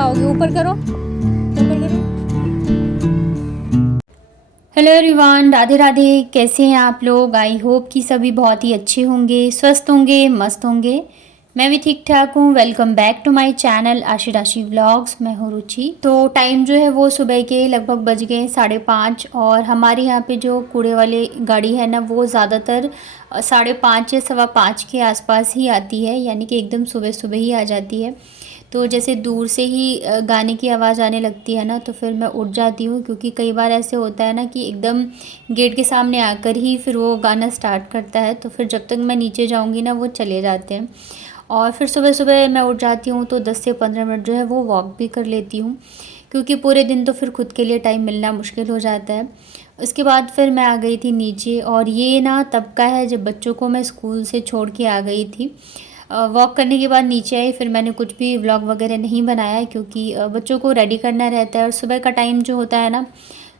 पाओगे। ऊपर करो, ऊपर करो। Hello everyone, Radhe Radhe. कैसे हैं आप लोग? आई होप कि सभी बहुत ही अच्छे होंगे, स्वस्थ होंगे, मस्त होंगे। मैं भी ठीक ठाक हूँ। Welcome back to my channel Ashi Rashi vlogs. मैं हूँ रुचि। तो टाइम जो है वो सुबह के लगभग बज गए 5:30 और हमारे यहाँ पे जो कूड़े वाली गाड़ी है ना वो ज़्यादातर 5:30 या 5:15 के आसपास ही आती है, यानी कि एकदम सुबह सुबह ही आ जाती है। तो जैसे दूर से ही गाने की आवाज़ आने लगती है ना तो फिर मैं उठ जाती हूँ, क्योंकि कई बार ऐसे होता है ना कि एकदम गेट के सामने आकर ही फिर वो गाना स्टार्ट करता है, तो फिर जब तक मैं नीचे जाऊँगी ना वो चले जाते हैं। और फिर सुबह सुबह मैं उठ जाती हूँ तो 10 से 15 मिनट जो है वो वॉक भी कर लेती हूँ, क्योंकि पूरे दिन तो फिर खुद के लिए टाइम मिलना मुश्किल हो जाता है। उसके बाद फिर मैं आ गई थी नीचे, और ये ना तब का है जब बच्चों को मैं स्कूल से छोड़ के आ गई थी। वॉक करने के बाद नीचे आई, फिर मैंने कुछ भी व्लॉग वगैरह नहीं बनाया, क्योंकि बच्चों को रेडी करना रहता है और सुबह का टाइम जो होता है ना,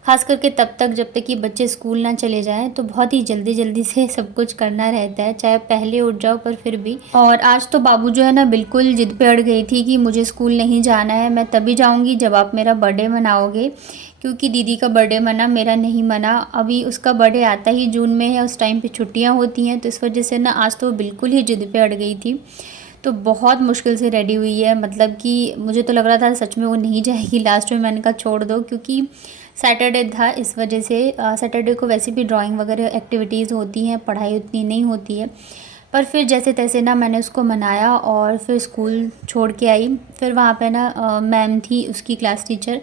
ख़ास करके तब तक जब तक कि बच्चे स्कूल ना चले जाएं, तो बहुत ही जल्दी जल्दी से सब कुछ करना रहता है, चाहे पहले उठ जाओ पर फिर भी। और आज तो बाबू जो है ना बिल्कुल जिद पे अड़ गई थी कि मुझे स्कूल नहीं जाना है, मैं तभी जाऊंगी जब आप मेरा बर्थडे मनाओगे, क्योंकि दीदी का बर्थडे मना, मेरा नहीं मना। अभी उसका बर्थडे आता ही जून में है, उस टाइम पे छुट्टियां होती हैं, तो इस वजह से ना आज तो बिल्कुल ही जिद पे अड़ गई थी। तो बहुत मुश्किल से रेडी हुई है, मतलब कि मुझे तो लग रहा था सच में वो नहीं जाएगी। लास्ट में मैंने कहा छोड़ दो, क्योंकि सैटरडे था, इस वजह से सैटरडे को वैसे भी ड्राइंग वगैरह एक्टिविटीज़ होती हैं, पढ़ाई उतनी नहीं होती है। पर फिर जैसे तैसे ना मैंने उसको मनाया और फिर स्कूल छोड़ के आई। फिर वहाँ पे ना मैम थी, उसकी क्लास टीचर,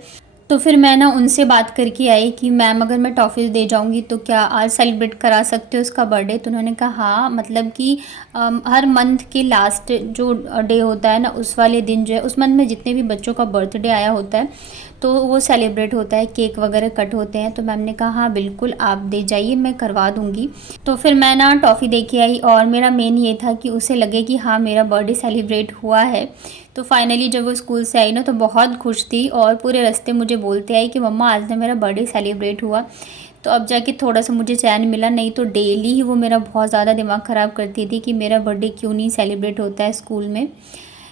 तो फिर मैं ना उनसे बात करके आई कि मैम अगर मैं टॉफ़ीज़ दे जाऊंगी तो क्या आज सेलिब्रेट करा सकते हो उसका बर्थडे? तो उन्होंने कहा हाँ, मतलब कि हर मंथ के लास्ट जो डे होता है ना उस वाले दिन जो है, उस मंथ में जितने भी बच्चों का बर्थडे आया होता है तो वो सेलिब्रेट होता है, केक वगैरह कट होते हैं। तो मैम ने कहा हाँ बिल्कुल आप दे जाइए, मैं करवा दूँगी। तो फिर मैं ना टॉफ़ी दे के आई, और मेरा मेन ये था कि उसे लगे कि हाँ मेरा बर्थडे सेलिब्रेट हुआ है। तो फाइनली जब वो स्कूल से आई ना तो बहुत खुश थी, और पूरे रास्ते मुझे बोलते आई कि मम्मा आज ना मेरा बर्थडे सेलिब्रेट हुआ। तो अब जाके थोड़ा सा मुझे चैन मिला, नहीं तो डेली ही वो मेरा बहुत ज़्यादा दिमाग ख़राब करती थी कि मेरा बर्थडे क्यों नहीं सेलिब्रेट होता है स्कूल में।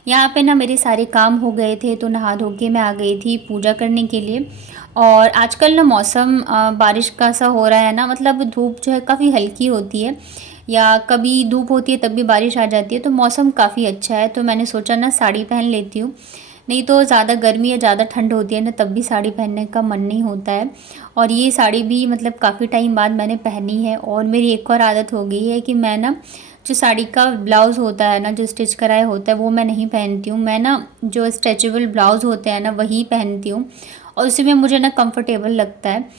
यहाँ पे ना मेरे सारे काम हो गए थे, तो नहा धो के मैं आ गई थी पूजा करने के लिए। और आजकल ना मौसम बारिश का सा हो रहा है ना, मतलब धूप जो है काफ़ी हल्की होती है, या कभी धूप होती है तब भी बारिश आ जाती है, तो मौसम काफ़ी अच्छा है। तो मैंने सोचा ना साड़ी पहन लेती हूँ, नहीं तो ज़्यादा गर्मी या ज़्यादा ठंड होती है ना तब भी साड़ी पहनने का मन नहीं होता है। और ये साड़ी भी मतलब काफ़ी टाइम बाद मैंने पहनी है। और मेरी एक और आदत हो गई है कि मैं ना जो साड़ी का ब्लाउज़ होता है ना, जो स्टिच कराया होता है वो मैं नहीं पहनती हूँ। मैं ना जो स्ट्रेचेबल ब्लाउज़ होते हैं ना वही पहनती हूँ, और उसी में मुझे ना कंफर्टेबल लगता है।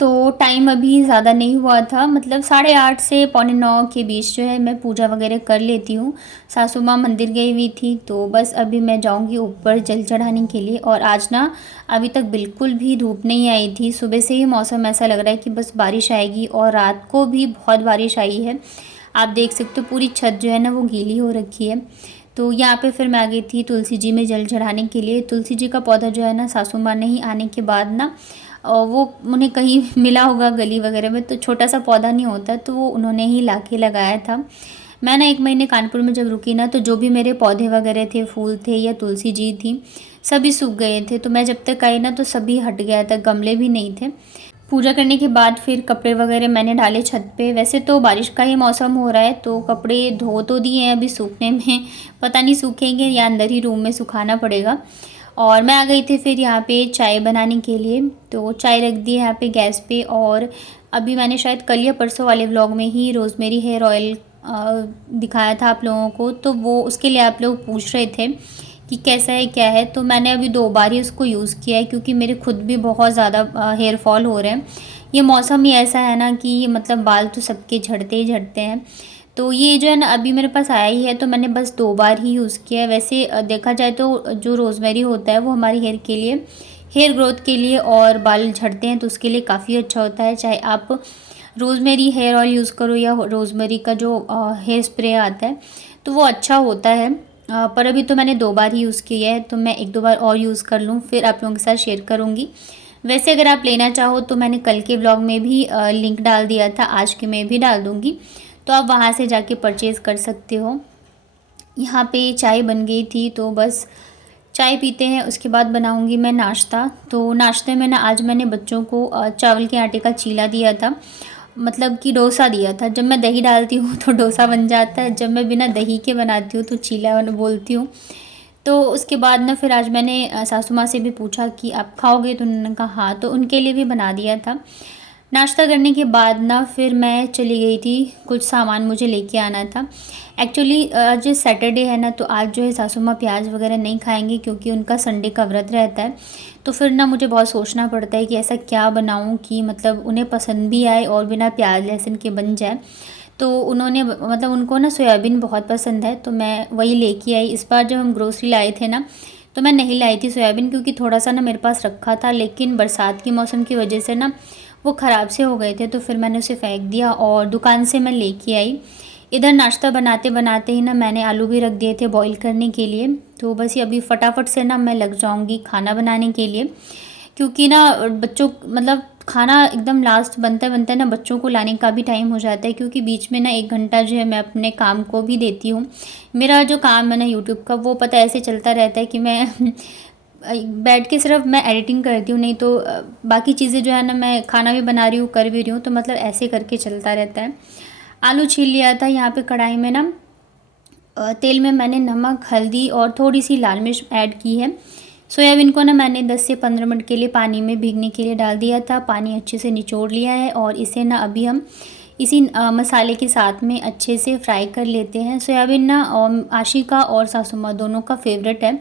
तो टाइम अभी ज़्यादा नहीं हुआ था, मतलब 8:30 से 8:45 के बीच जो है मैं पूजा वगैरह कर लेती हूँ। सासू माँ मंदिर गई हुई थी, तो बस अभी मैं जाऊँगी ऊपर जल चढ़ाने के लिए। और आज ना अभी तक बिल्कुल भी धूप नहीं आई थी, सुबह से ही मौसम ऐसा लग रहा है कि बस बारिश आएगी, और रात को भी बहुत बारिश आई है। आप देख सकते हो पूरी छत जो है ना वो गीली हो रखी है। तो यहाँ पे फिर मैं आ गई थी तुलसी जी में जल चढ़ाने के लिए। तुलसी जी का पौधा जो है ना सासू माँ ने ही आने के बाद ना वो उन्हें कहीं मिला होगा गली वगैरह में, तो छोटा सा पौधा नहीं होता, तो वो उन्होंने ही ला के लगाया था। मैं ना 1 महीने कानपुर में जब रुकी ना, तो जो भी मेरे पौधे वगैरह थे, फूल थे या तुलसी जी थी, सभी सूख गए थे। तो मैं जब तक आई ना तो सभी हट गया था, गमले भी नहीं थे। पूजा करने के बाद फिर कपड़े वगैरह मैंने डाले छत पे। वैसे तो बारिश का ही मौसम हो रहा है, तो कपड़े धो तो दिए हैं, अभी सूखने में पता नहीं सूखेंगे या अंदर ही रूम में सुखाना पड़ेगा। और मैं आ गई थी फिर यहाँ पे चाय बनाने के लिए, तो चाय रख दी है यहाँ पे गैस पे। और अभी मैंने शायद कल या परसों वाले व्लॉग में ही रोज़मेरी हेयर ऑयल दिखाया था आप लोगों को, तो वो उसके लिए आप लोग पूछ रहे थे कि कैसा है क्या है। तो मैंने अभी 2 बार ही उसको यूज़ किया है, क्योंकि मेरे खुद भी बहुत ज़्यादा हेयर फॉल हो रहे हैं। ये मौसम ही ऐसा है ना कि मतलब बाल तो सबके झड़ते ही झड़ते हैं। तो ये जो है ना अभी मेरे पास आया ही है, तो मैंने बस 2 बार ही यूज़ किया है। वैसे देखा जाए तो जो रोज़मेरी होता है वो हमारे हेयर के लिए, हेयर ग्रोथ के लिए और बाल झड़ते हैं तो उसके लिए काफ़ी अच्छा होता है। चाहे आप रोज़मेरी हेयर ऑयल यूज़ करो या रोज़मेरी का जो हेयर स्प्रे आता है, तो वो अच्छा होता है। पर अभी तो मैंने 2 बार ही यूज़ किया है, तो मैं 1-2 बार और यूज़ कर लूँ फिर आप लोगों के साथ शेयर करूँगी। वैसे अगर आप लेना चाहो तो मैंने कल के ब्लॉग में भी लिंक डाल दिया था, आज के में भी डाल दूँगी, तो आप वहाँ से जाके परचेज़ कर सकते हो। यहाँ पे चाय बन गई थी, तो बस चाय पीते हैं, उसके बाद बनाऊंगी मैं नाश्ता। तो नाश्ते में ना आज मैंने बच्चों को चावल के आटे का चीला दिया था, मतलब कि डोसा दिया था। जब मैं दही डालती हूँ तो डोसा बन जाता है, जब मैं बिना दही के बनाती हूँ तो चीला बोलती हूँ। तो उसके बाद ना फिर आज मैंने सासू माँ से भी पूछा कि आप खाओगे, तो उन्होंने कहा हाँ, तो उनके लिए भी बना दिया था। नाश्ता करने के बाद ना फिर मैं चली गई थी, कुछ सामान मुझे लेके आना था। एक्चुअली आज सैटरडे है ना, तो आज जो है सासू माँ प्याज वगैरह नहीं खाएंगे क्योंकि उनका संडे का व्रत रहता है। तो फिर ना मुझे बहुत सोचना पड़ता है कि ऐसा क्या बनाऊँ कि मतलब उन्हें पसंद भी आए और बिना प्याज लहसुन के बन जाए। तो उन्होंने मतलब उनको ना सोयाबीन बहुत पसंद है, तो मैं वही लेके आई। इस बार जब हम ग्रोसरी लाए थे ना, तो मैं नहीं लाई थी सोयाबीन क्योंकि थोड़ा सा ना मेरे पास रखा था, लेकिन बरसात के मौसम की वजह से ना वो ख़राब से हो गए थे, तो फिर मैंने उसे फेंक दिया और दुकान से मैं लेके आई। इधर नाश्ता बनाते बनाते ही ना मैंने आलू भी रख दिए थे बॉईल करने के लिए। तो बस ये अभी फटाफट से ना मैं लग जाऊंगी खाना बनाने के लिए, क्योंकि ना बच्चों मतलब खाना एकदम लास्ट बनता बनता ना बच्चों को लाने का भी टाइम हो जाता है, क्योंकि बीच में ना 1 घंटा जो है मैं अपने काम को भी देती हूँ। मेरा जो काम है ना यूट्यूब का, वो पता ऐसे चलता रहता है कि मैं बैठ के सिर्फ मैं एडिटिंग करती हूँ, नहीं तो बाकी चीज़ें जो है ना मैं खाना भी बना रही हूँ, कर भी रही हूँ, तो मतलब ऐसे करके चलता रहता है। आलू छील लिया था यहाँ पे कढ़ाई में ना, तेल में मैंने नमक, हल्दी और थोड़ी सी लाल मिर्च ऐड की है। सोयाबीन को ना मैंने 10 से 15 मिनट के लिए पानी में भीगने के लिए डाल दिया था। पानी अच्छे से निचोड़ लिया है और इसे ना अभी हम इसी मसाले के साथ में अच्छे से फ्राई कर लेते हैं। सोयाबीन ना आशिका और सासू माँ दोनों का फेवरेट है,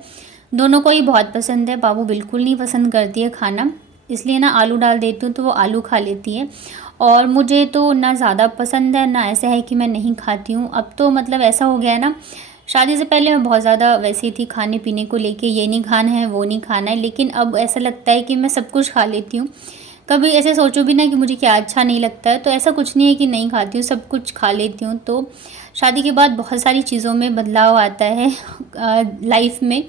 दोनों को ही बहुत पसंद है। बाबू बिल्कुल नहीं पसंद करती है खाना, इसलिए ना आलू डाल देती हूँ तो वो आलू खा लेती है। और मुझे तो ना ज़्यादा पसंद है, ना ऐसा है कि मैं नहीं खाती हूँ। अब तो मतलब ऐसा हो गया है ना, शादी से पहले मैं बहुत ज़्यादा वैसी थी खाने पीने को लेके, ये नहीं खाना है वो नहीं खाना है, लेकिन अब ऐसा लगता है कि मैं सब कुछ खा लेती हूँ। कभी ऐसे सोचो भी ना कि मुझे क्या अच्छा नहीं लगता है, तो ऐसा कुछ नहीं है कि नहीं खाती हूँ, सब कुछ खा लेती हूँ। तो शादी के बाद बहुत सारी चीज़ों में बदलाव आता है लाइफ में,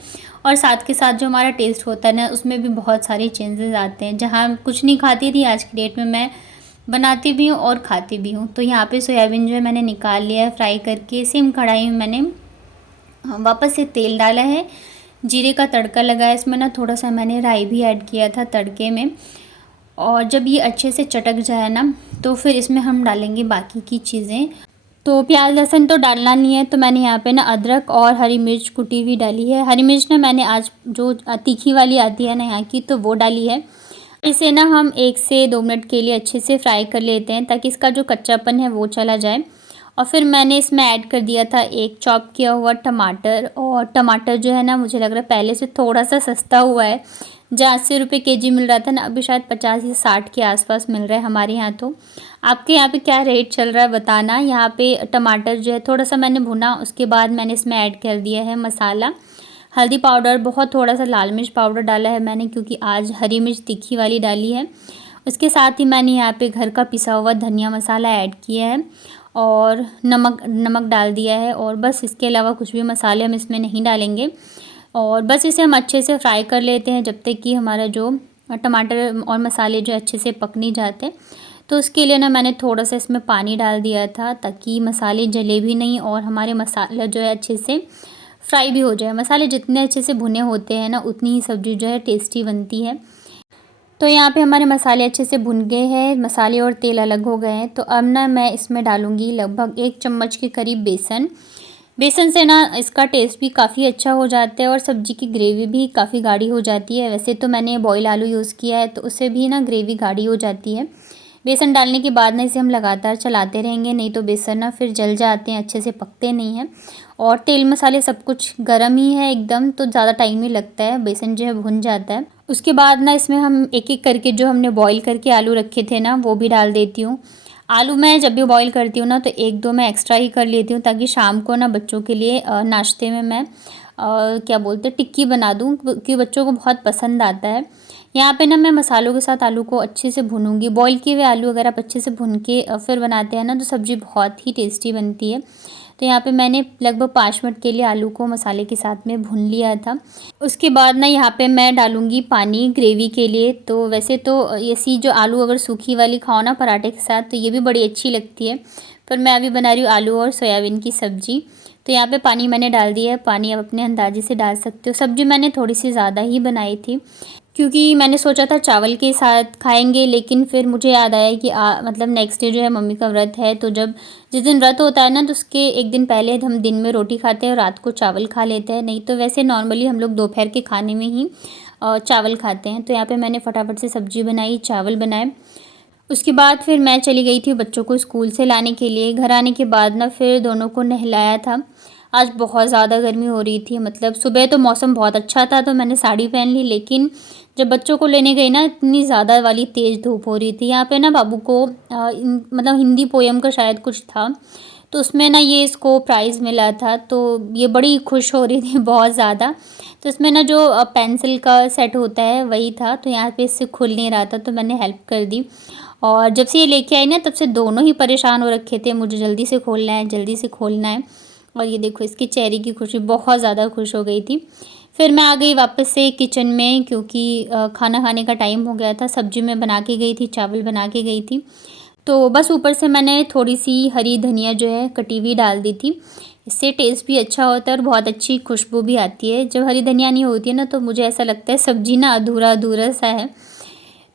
और साथ के साथ जो हमारा टेस्ट होता है ना, उसमें भी बहुत सारे चेंजेस आते हैं। जहाँ कुछ नहीं खाती थी, आज की डेट में मैं बनाती भी हूँ और खाती भी हूँ। तो यहाँ पे सोयाबीन जो है मैंने निकाल लिया है फ्राई करके। सेम कढ़ाई में मैंने वापस से तेल डाला है, जीरे का तड़का लगाया, इसमें ना थोड़ा सा मैंने राई भी ऐड किया था तड़के में। और जब ये अच्छे से चटक जाए ना, तो फिर इसमें हम डालेंगे बाकी की चीज़ें। तो प्याज लहसुन तो डालना नहीं है, तो मैंने यहाँ पे ना अदरक और हरी मिर्च कुटी हुई डाली है। हरी मिर्च ना मैंने आज जो तीखी वाली आती है ना यहाँ की, तो वो डाली है। इसे ना हम 1 से 2 मिनट के लिए अच्छे से फ्राई कर लेते हैं, ताकि इसका जो कच्चापन है वो चला जाए। और फिर मैंने इसमें ऐड कर दिया था एक चॉप किया हुआ टमाटर। और टमाटर जो है ना, मुझे लग रहा है पहले से थोड़ा सा सस्ता हुआ है। जहाँ 80 रुपये केजी मिल रहा था ना, अभी शायद 50 या 60 के आसपास मिल रहा है हमारे यहाँ। तो आपके यहाँ पे क्या रेट चल रहा है बताना। यहाँ पे टमाटर जो है थोड़ा सा मैंने भुना, उसके बाद मैंने इसमें ऐड कर दिया है मसाला, हल्दी पाउडर, बहुत थोड़ा सा लाल मिर्च पाउडर डाला है मैंने, क्योंकि आज हरी मिर्च तीखी वाली डाली है। उसके साथ ही मैंने यहाँ पे घर का पिसा हुआ धनिया मसाला ऐड किया है और नमक डाल दिया है। और बस इसके अलावा कुछ भी मसाले हम इसमें नहीं डालेंगे। और बस इसे हम अच्छे से फ्राई कर लेते हैं जब तक कि हमारा जो टमाटर और मसाले जो अच्छे से पक नहीं जाते। तो उसके लिए ना मैंने थोड़ा सा इसमें पानी डाल दिया था, ताकि मसाले जले भी नहीं और हमारे मसाला जो है अच्छे से फ्राई भी हो जाए। मसाले जितने अच्छे से भुने होते हैं ना, उतनी ही सब्ज़ी जो है टेस्टी बनती है। तो यहाँ पे हमारे मसाले अच्छे से भुन गए हैं, मसाले और तेल अलग हो गए हैं। तो अब ना मैं इसमें डालूँगी लगभग 1 चम्मच के करीब बेसन। बेसन से ना इसका टेस्ट भी काफ़ी अच्छा हो जाता है और सब्ज़ी की ग्रेवी भी काफ़ी गाढ़ी हो जाती है। वैसे तो मैंने बॉयल आलू यूज़ किया है, तो उससे भी ना ग्रेवी गाढ़ी हो जाती है। बेसन डालने के बाद ना इसे हम लगातार चलाते रहेंगे, नहीं तो बेसन ना फिर जल जाते हैं, अच्छे से पकते नहीं हैं। और तेल मसाले सब कुछ गर्म ही है एकदम, तो ज़्यादा टाइम नहीं लगता है, बेसन जो है भुन जाता है। उसके बाद ना इसमें हम एक एक करके जो हमने बॉईल करके आलू रखे थे ना, वो भी डाल देती हूँ। आलू मैं जब भी बॉईल करती हूँ ना, तो 1-2 मैं एक्स्ट्रा ही कर लेती हूँ, ताकि शाम को ना बच्चों के लिए नाश्ते में मैं क्या बोलते हैं टिक्की बना दूँ, क्योंकि बच्चों को बहुत पसंद आता है। यहाँ पे ना मैं मसालों के साथ आलू को अच्छे से भूनूंगी। बॉईल किए हुए आलू अगर आप अच्छे से भून के फिर बनाते हैं ना, तो सब्ज़ी बहुत ही टेस्टी बनती है। तो यहाँ पे मैंने लगभग 5 मिनट के लिए आलू को मसाले के साथ में भून लिया था। उसके बाद ना यहाँ पे मैं डालूँगी पानी ग्रेवी के लिए। तो वैसे तो ऐसी जो आलू अगर सूखी वाली खाओ ना पराठे के साथ, तो ये भी बड़ी अच्छी लगती है, पर मैं अभी बना रही हूँ आलू और सोयाबीन की सब्ज़ी। तो यहाँ पे पानी मैंने डाल दिया है। पानी आप अपने अंदाजे से डाल सकते हो। सब्ज़ी मैंने थोड़ी सी ज़्यादा ही बनाई थी क्योंकि मैंने सोचा था चावल के साथ खाएंगे, लेकिन फिर मुझे याद आया कि मतलब नेक्स्ट डे जो है मम्मी का व्रत है, तो जब जिस दिन व्रत होता है ना तो उसके एक दिन पहले हम दिन में रोटी खाते हैं और रात को चावल खा लेते हैं। नहीं तो वैसे नॉर्मली हम लोग दोपहर के खाने में ही चावल खाते हैं। तो यहाँ पे मैंने फटाफट से सब्ज़ी बनाई, चावल बनाए। उसके बाद फिर मैं चली गई थी बच्चों को स्कूल से लाने के लिए। घर आने के बाद ना फिर दोनों को नहलाया था। आज बहुत ज़्यादा गर्मी हो रही थी, मतलब सुबह तो मौसम बहुत अच्छा था तो मैंने साड़ी पहन ली, लेकिन जब बच्चों को लेने गई ना इतनी ज़्यादा वाली तेज़ धूप हो रही थी। यहाँ पे ना बाबू को मतलब हिंदी पोयम का शायद कुछ था, तो उसमें ना ये इसको प्राइज़ मिला था, तो ये बड़ी खुश हो रही थी बहुत ज़्यादा। तो इसमें ना जो पेंसिल का सेट होता है वही था, तो यहाँ पे इससे खुल नहीं रहा था तो मैंने हेल्प कर दी। और जब से ये लेके आई ना तब से दोनों ही परेशान हो रखे थे, मुझे जल्दी से खोलना है, जल्दी से खोलना है। और ये देखो इसके चेहरे की खुशी, बहुत ज़्यादा खुश हो गई थी। फिर मैं आ गई वापस से किचन में क्योंकि खाना खाने का टाइम हो गया था। सब्ज़ी मैं बना के गई थी, चावल बना के गई थी, तो बस ऊपर से मैंने थोड़ी सी हरी धनिया जो है कटी हुई डाल दी थी। इससे टेस्ट भी अच्छा होता है और बहुत अच्छी खुशबू भी आती है। जब हरी धनिया नहीं होती है ना तो मुझे ऐसा लगता है सब्ज़ी ना अधूरा अधूरा सा है।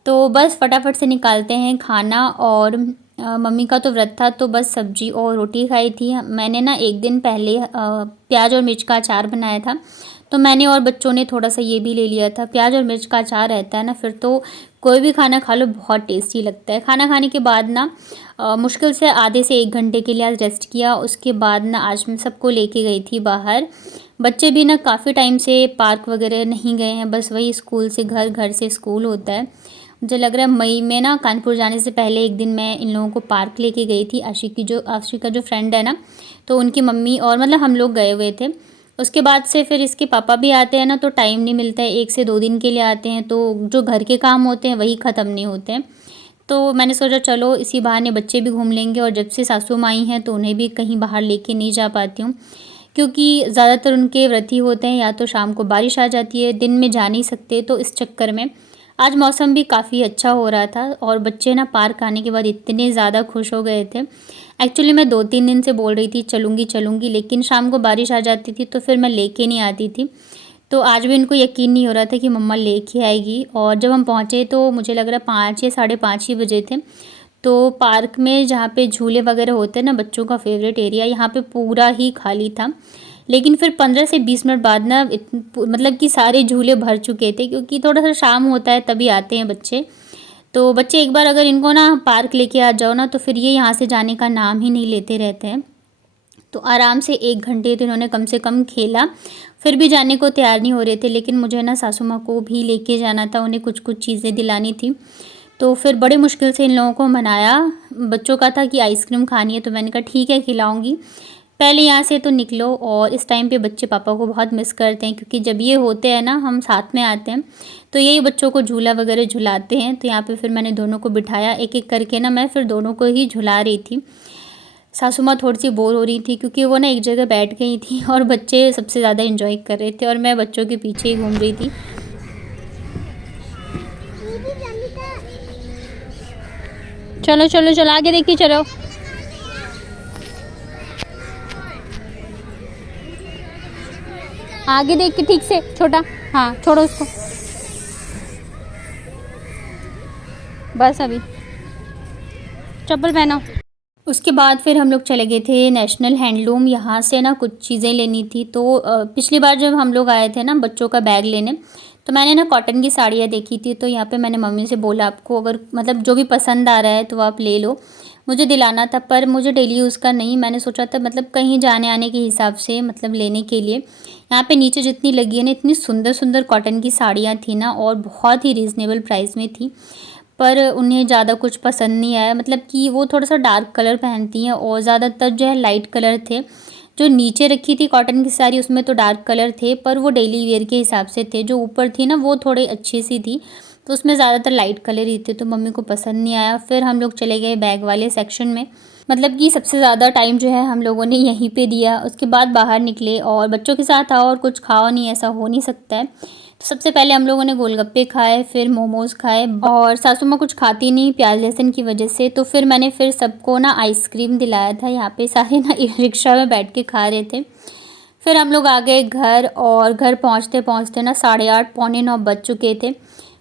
तो बस फटाफट से निकालते हैं खाना। और मम्मी का तो व्रत था तो बस सब्जी और रोटी खाई थी। मैंने ना एक दिन पहले प्याज और मिर्च का अचार बनाया था, तो मैंने और बच्चों ने थोड़ा सा ये भी ले लिया था। प्याज और मिर्च का अचार रहता है ना फिर तो कोई भी खाना खा लो बहुत टेस्टी लगता है। खाना खाने के बाद ना मुश्किल से आधे से 1 घंटे के लिए आज रेस्ट किया। उसके बाद ना आज मैं सबको लेके गई थी बाहर। बच्चे भी ना काफ़ी टाइम से पार्क वगैरह नहीं गए हैं, बस वही स्कूल से घर, घर से स्कूल होता है। मुझे लग रहा है मई में ना कानपुर जाने से पहले एक दिन मैं इन लोगों को पार्क लेके गई थी। आशिक का जो फ्रेंड है ना, तो उनकी मम्मी और मतलब हम लोग गए हुए थे। उसके बाद से फिर इसके पापा भी आते हैं ना तो टाइम नहीं मिलता है, 1 से 2 दिन के लिए आते हैं, तो जो घर के काम होते हैं वही ख़त्म नहीं होते हैं। तो मैंने सोचा चलो इसी बहाने बच्चे भी घूम लेंगे। और जब से सासू माँ आई हैं तो उन्हें भी कहीं बाहर लेके नहीं जा पाती हूँ क्योंकि ज़्यादातर उनके व्रत ही होते हैं, या तो शाम को बारिश आ जाती है, दिन में जा नहीं सकते, तो इस चक्कर में आज मौसम भी काफ़ी अच्छा हो रहा था। और बच्चे ना पार्क आने के बाद इतने ज़्यादा खुश हो गए थे। एक्चुअली मैं 2-3 दिन से बोल रही थी चलूँगी चलूँगी, लेकिन शाम को बारिश आ जाती थी तो फिर मैं लेके नहीं आती थी। तो आज भी इनको यकीन नहीं हो रहा था कि मम्मा लेके आएगी। और जब हम पहुँचे तो मुझे लग रहा है 5 या साढ़े 5 ही बजे थे। तो पार्क में जहाँ पे झूले वगैरह होते हैं ना, बच्चों का फेवरेट एरिया, यहाँ पे पूरा ही खाली था। लेकिन फिर 15 से 20 मिनट बाद ना मतलब कि सारे झूले भर चुके थे क्योंकि थोड़ा सा शाम होता है तभी आते हैं बच्चे। तो बच्चे एक बार अगर इनको ना पार्क लेके आ जाओ ना तो फिर ये यहाँ से जाने का नाम ही नहीं लेते रहते हैं। तो आराम से 1 घंटे तो इन्होंने कम से कम खेला, फिर भी जाने को तैयार नहीं हो रहे थे। लेकिन मुझे ना सासू माँ को भी लेके जाना था, उन्हें कुछ कुछ चीज़ें दिलानी थी। तो फिर बड़े मुश्किल से इन लोगों को मनाया। बच्चों का था कि आइसक्रीम खानी है, तो मैंने कहा ठीक है खिलाऊंगी, पहले यहाँ से तो निकलो। और इस टाइम पे बच्चे पापा को बहुत मिस करते हैं क्योंकि जब ये होते हैं ना हम साथ में आते हैं तो यही बच्चों को झूला वगैरह झुलाते हैं। तो यहाँ पे फिर मैंने दोनों को बिठाया, एक एक करके ना मैं फिर दोनों को ही झुला रही थी। सासू माँ थोड़ी सी बोर हो रही थी क्योंकि वो ना एक जगह बैठ गई थी और बच्चे सबसे ज़्यादा इंजॉय कर रहे थे और मैं बच्चों के पीछे ही घूम रही थी। चलो चलो चलो आगे देखिए, चलो आगे देख के ठीक से, छोटा, हाँ छोड़ो उसको, बस अभी चप्पल पहनो। उसके बाद फिर हम लोग चले गए थे नेशनल हैंडलूम, यहाँ से ना कुछ चीज़ें लेनी थी। तो पिछली बार जब हम लोग आए थे ना बच्चों का बैग लेने, तो मैंने ना कॉटन की साड़ियाँ देखी थी। तो यहाँ पे मैंने मम्मी से बोला आपको अगर मतलब जो भी पसंद आ रहा है तो आप ले लो, मुझे दिलाना था, पर मुझे डेली यूज़ का नहीं, मैंने सोचा था मतलब कहीं जाने आने के हिसाब से मतलब लेने के लिए। यहाँ पे नीचे जितनी लगी है ना इतनी सुंदर सुंदर कॉटन की साड़ियाँ थी ना और बहुत ही रीज़नेबल प्राइस में थी, पर उन्हें ज़्यादा कुछ पसंद नहीं आया। मतलब कि वो थोड़ा सा डार्क कलर पहनती हैं और ज़्यादातर जो है लाइट कलर थे। जो नीचे रखी थी कॉटन की साड़ी उसमें तो डार्क कलर थे, पर वो डेली वेयर के हिसाब से थे। जो ऊपर थी ना वो थोड़ी अच्छी सी थी, तो उसमें ज़्यादातर लाइट कलर ही थे, तो मम्मी को पसंद नहीं आया। फिर हम लोग चले गए बैग वाले सेक्शन में, मतलब कि सबसे ज़्यादा टाइम जो है हम लोगों ने यहीं पे दिया। उसके बाद बाहर निकले और बच्चों के साथ आओ और कुछ खाओ नहीं, ऐसा हो नहीं सकता है। तो सबसे पहले हम लोगों ने गोलगप्पे खाए, फिर मोमोज़ खाए और सासू माँ कुछ खाती नहीं प्याज लहसुन की वजह से, तो फिर मैंने फिर सबको ना आइसक्रीम दिलाया था। यहाँ पे सारे ना रिक्शा में बैठ के खा रहे थे। फिर हम लोग आ गए घर और घर पहुँचते पहुँचते ना 8:30 पौने 9 बज चुके थे।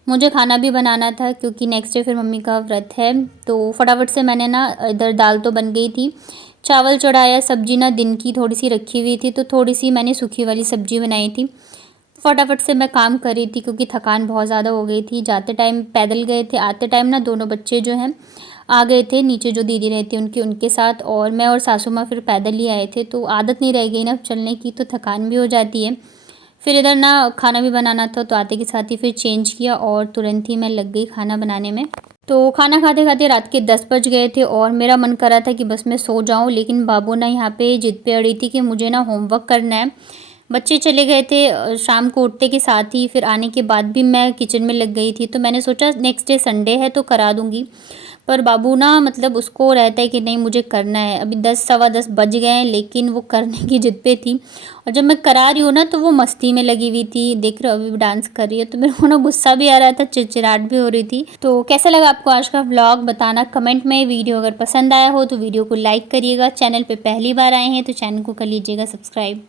मुझे खाना भी बनाना था क्योंकि नेक्स्ट डे फिर मम्मी का व्रत है, तो फटाफट से मैंने ना इधर दाल तो बन गई थी, चावल चढ़ाया, सब्जी ना दिन की थोड़ी सी रखी हुई थी तो थोड़ी सी मैंने सूखी वाली सब्जी बनाई थी। फटाफट से मैं काम कर रही थी क्योंकि थकान बहुत ज़्यादा हो गई थी। जाते टाइम पैदल गए थे, आते टाइम ना दोनों बच्चे जो हैं आ गए थे, नीचे जो दीदी रहती है उनके साथ, और मैं और सासू माँ फिर पैदल ही आए थे। तो आदत नहीं रह गई ना चलने की, तो थकान भी हो जाती है। फिर इधर ना खाना भी बनाना था, तो आते के साथ ही फिर चेंज किया और तुरंत ही मैं लग गई खाना बनाने में। तो खाना खाते खाते रात के 10 बज गए थे और मेरा मन कर रहा था कि बस मैं सो जाऊं, लेकिन बाबू ना यहाँ पे जिद पे अड़ी थी कि मुझे ना होमवर्क करना है। बच्चे चले गए थे शाम को उठते के साथ ही, फिर आने के बाद भी मैं किचन में लग गई थी। तो मैंने सोचा नेक्स्ट डे संडे है तो करा दूंगी, पर बाबू ना मतलब उसको रहता है कि नहीं मुझे करना है। अभी 10 सवा 10 बज गए हैं, लेकिन वो करने की जिद पे थी। और जब मैं करा रही हूँ ना तो वो मस्ती में लगी हुई थी, देख रहे हो अभी भी डांस कर रही है। तो मेरे को ना गुस्सा भी आ रहा था, चिड़चिड़ाहट भी हो रही थी। तो कैसा लगा आपको आज का व्लॉग बताना कमेंट में। वीडियो अगर पसंद आया हो तो वीडियो को लाइक करिएगा, चैनल पे पहली बार आए हैं तो चैनल को कर लीजिएगा सब्सक्राइब।